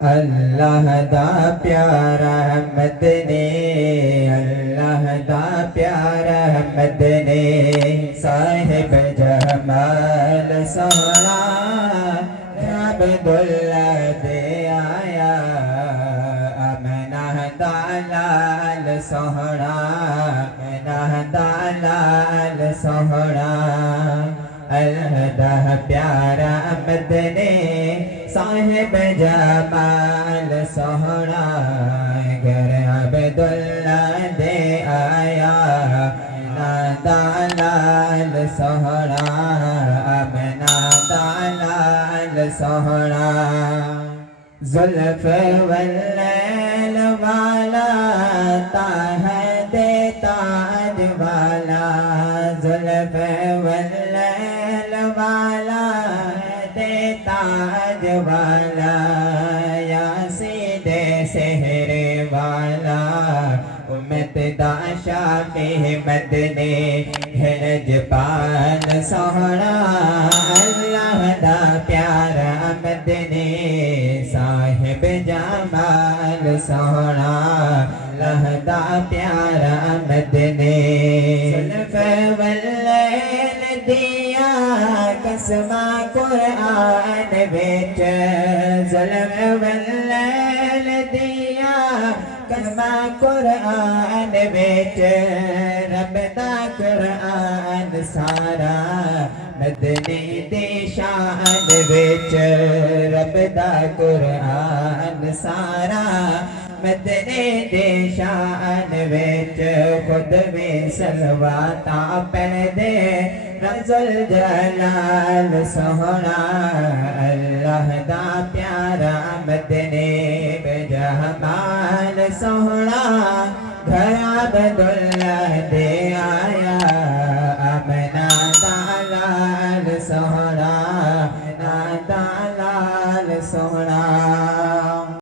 अल्लाह दा प्यारा मदने, अल्लाह दा प्यारा मदने, साहिब जमाल सोहना अब्दुल्ला दे आया। अमना दालाल सोहना, अमना दालाल सोहना, अल्लाह दा प्यारा मदने, साहिब जमाल सोहना, घर अब्दुल्ला दे आया। अमना दालाल सोहना, अमना दालाल सोहना, जुल्फ वल्लैल वाला ताह दे ताज वाला, जुल्फ वल्लैल वाला दे ताज वाला, या सीधे सेहरे वाला, उम्मत दा शाफी मदने, हिरज पाल सोहना, अल्लाह दा प्यारा मदने, साहिब जमाल सोहना, अल्लाह दा प्यारा मदने। जुल्फ वल्लैल दिया कसमा कुरआन विच, जुल्फ वल्लैल दिया कसमा कुरआन विच, रब दा कुरआन सारा मदने दे शान विच, रब दा कुरआन सारा मदने दे शान विच, खुद भी सलवाता पढ़ दे रज़ुल जलाल सोहना, अल्लाह दा प्यारा मदने बेजमाल सोहना, घर अब्दुल्ला दे आया। अमना दालाल सोहना, अमना दालाल सोहना।